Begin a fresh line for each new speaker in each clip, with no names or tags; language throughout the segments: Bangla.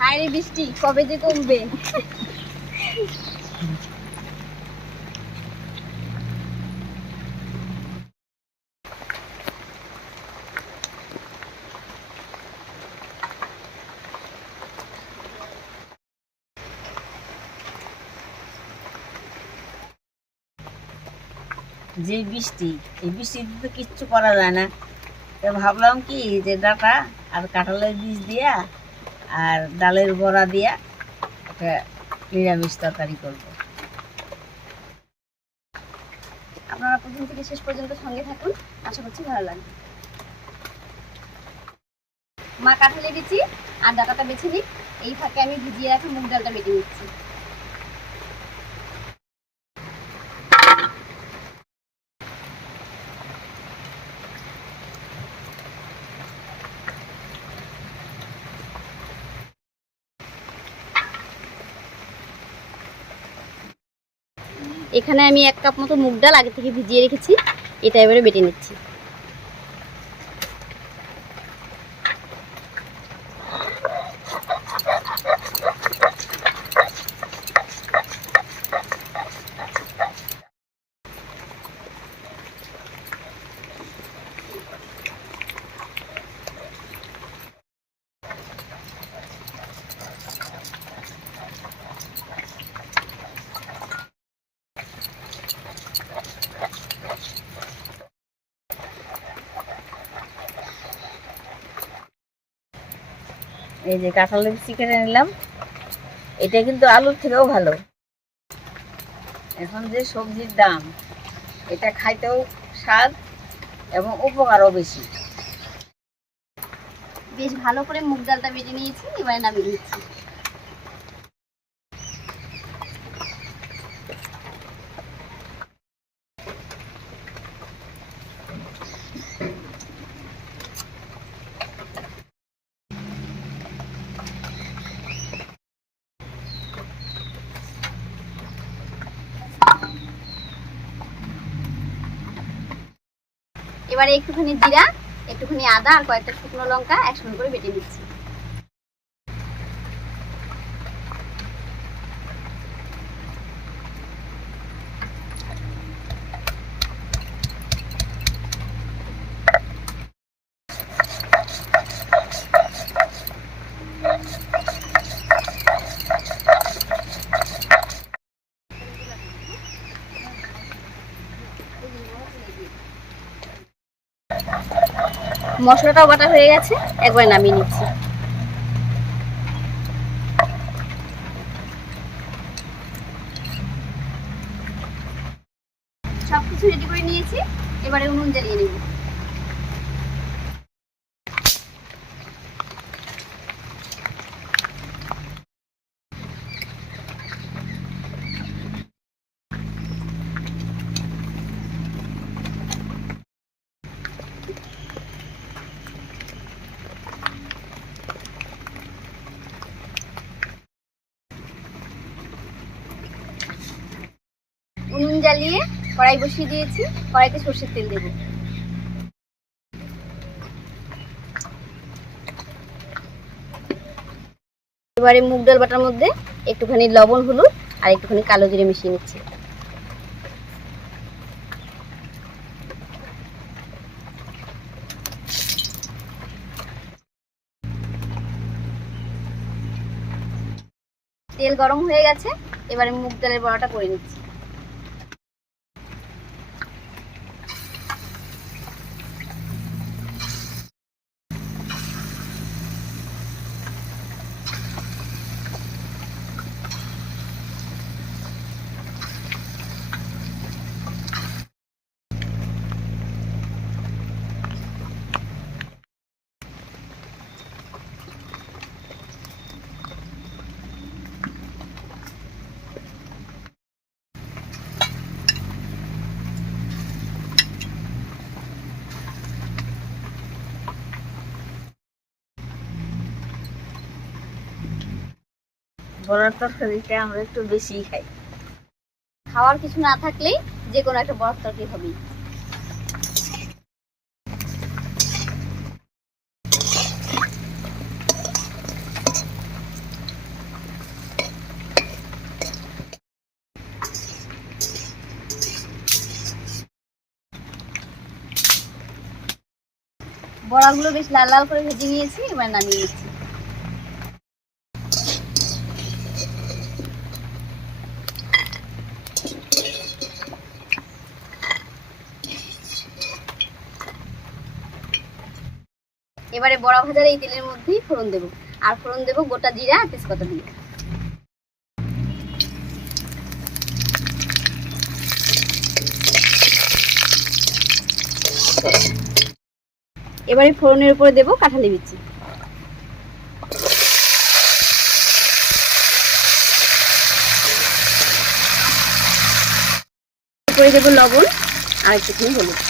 হায় বৃষ্টি, কবে যে কমবে?
যে বৃষ্টি, এই বৃষ্টিতে তো কিচ্ছু করা যায় না। ভাবলাম কি যে ডাটা আর কাঁঠালের বীজ দিয়া আর ডালের বড়া দিয়া একটা নিরামিষ তরকারি করব।
আপনারা প্রথম থেকে শেষ পর্যন্ত সঙ্গে থাকুন, আশা করছি ভালো লাগবে। মা কাঁঠালে দিচ্ছি আর ডাটাটা বেছে নিই এই ফাঁকে আমি ভিজিয়ে রাখা মুগ ডালটা বেটে নিচ্ছি। এখানে আমি এক কাপ মতো মুগ ডাল আগে থেকে ভিজিয়ে রেখেছি। এটা এবারে বেটে নিচ্ছি।
এই যে কাঁঠাল লুচি কেটে নিলাম। এটা কিন্তু আলুর থেকেও ভালো। এখন যে সবজির দাম, এটা খাইতেও স্বাদ এবং উপকারও বেশি।
বেশ ভালো করে মুগ ডালটা বেটে নিয়েছি, এবারে নামিয়ে নিচ্ছি। এবারে একটুখানি জিরা একটুখানি আদা আর কয়েকটা শুকনো লঙ্কা একসঙ্গে করে বেটে নিচ্ছি। মশলাটাও বাটা হয়ে গেছে, একবার নামিয়ে নিচ্ছি। সব কিছু রেডি করে নিয়েছি, এবারে উনুন জ্বালিয়ে নেব উনুন জ্বালিয়ে কড়াই বসিয়ে দিয়েছি। কড়াইতে সর্ষের তেল দেবো। এবারে মুগ ডাল বাটার মধ্যে একটুখানি লবণ, হলুদ আর একটুখানি কালো জিরে মিশিয়ে নিচ্ছি। তেল গরম হয়ে গেছে। এবারে মুগ ডালের বড়াটা করে নিচ্ছি।
বড়ার তরকারিটা আমরা একটু বেশি খাই।
খাওয়ার কিছু না থাকলেই যে কোনো একটা বড়ার তরকারি হবেই। বড়াগুলো বেশ লাল লাল করে ভেজে নিয়েছি, এবার নামিয়ে নিচ্ছি। এবারে বড়া ভাজার এই তেলের মধ্যেই ফোড়ন দেবো। আর ফোড়ন দেবো গোটা জিরা আর তেজপাতা দিয়ে। এবারে ফোড়নের উপরে দেবো কাঁঠালি বিচি। উপরে দেবো লবণ আর একটুখানি হলুদ।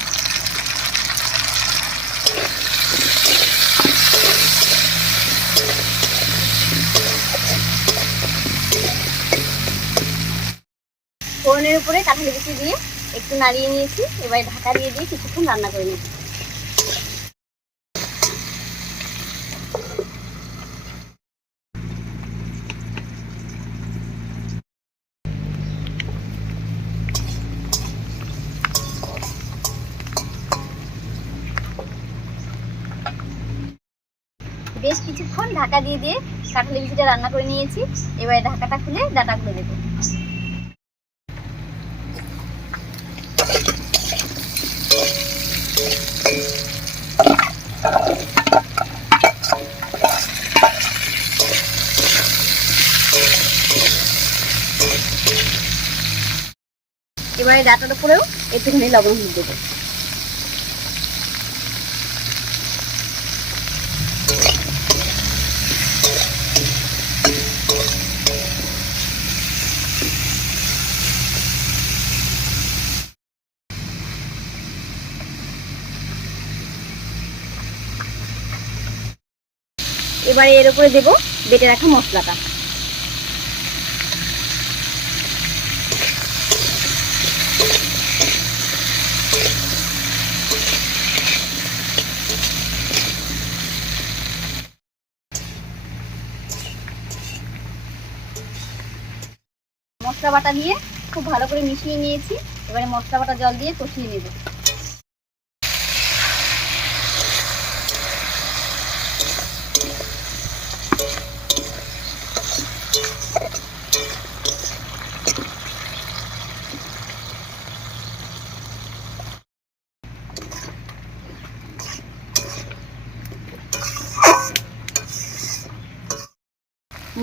ফোড়নের উপরে কাঁঠালি বিচি দিয়ে একটু নাড়িয়ে নিয়েছি। এবারে ঢাকা দিয়ে দিয়ে কিছুক্ষণ রান্না করে নিয়েছি বেশ কিছুক্ষণ ঢাকা দিয়ে দিয়ে কাঁঠালি বিচিটা রান্না করে নিয়েছি। এবারে ঢাকাটা খুলে ডাটা ডাটাগুলো দেবো এবারে ডাটার উপরেও একটুখানি লবণ হলুদ দেবো। এবারে এর উপরে দেবো বেটে রাখা মশলাটা। মশলা বাটা দিয়ে খুব ভালো করে মিশিয়ে নিয়েছি। এবারে মশলা বাটা জল দিয়ে কষিয়ে নেব।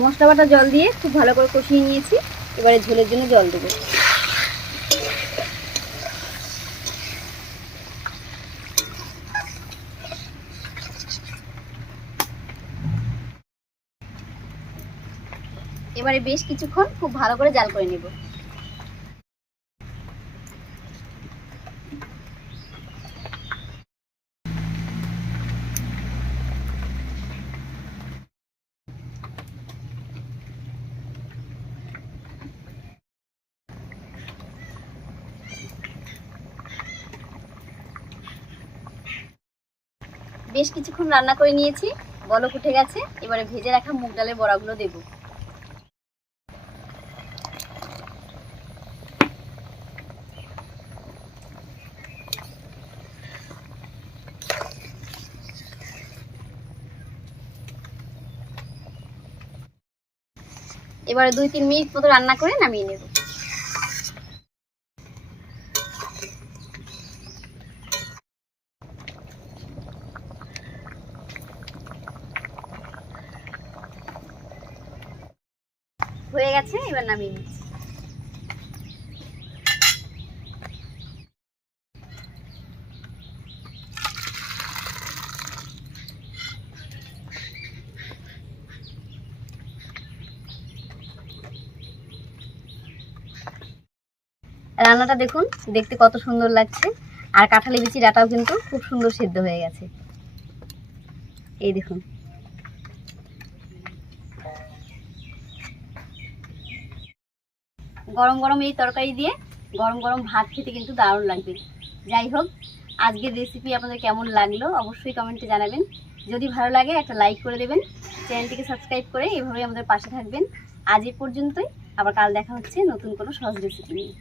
মশলা বাটা জল দিয়ে খুব ভালো করে কষিয়ে নিয়েছি। এবারে ঝোলের জন্য জল দেবো। এবারে বেশ কিছুক্ষণ খুব ভালো করে জাল করে নেব। বেশ কিছুক্ষণ রান্না করে নিয়েছি। বলক উঠে গেছে। এবারে ভেজে রাখা মুগ ডালের বড়াগুলো দেবো। এবারে দুই তিন মিনিট মতো রান্না করে নামিয়ে নেব। হয়ে গেছে, এবার নামিয়ে নিচ্ছি। রান্নাটা দেখুন, দেখতে কত সুন্দর লাগছে। আর কাঁঠালি বিচি ডাটাও কিন্তু খুব সুন্দর সেদ্ধ হয়ে গেছে। এই দেখুন। গরম গরম এই তরকারি দিয়ে গরম গরম ভাত খেতে কিন্তু দারুণ লাগবে। যাই হোক, আজকের রেসিপি আপনাদের কেমন লাগল অবশ্যই কমেন্টে জানাবেন। যদি ভালো লাগে একটা লাইক করে দেবেন, চ্যানেলটিকে সাবস্ক্রাইব করে এভাবেই আমাদের পাশে থাকবেন। আজ এ পর্যন্তই, আবার কাল দেখা হচ্ছে নতুন কোনো সহজ রেসিপি নিয়ে।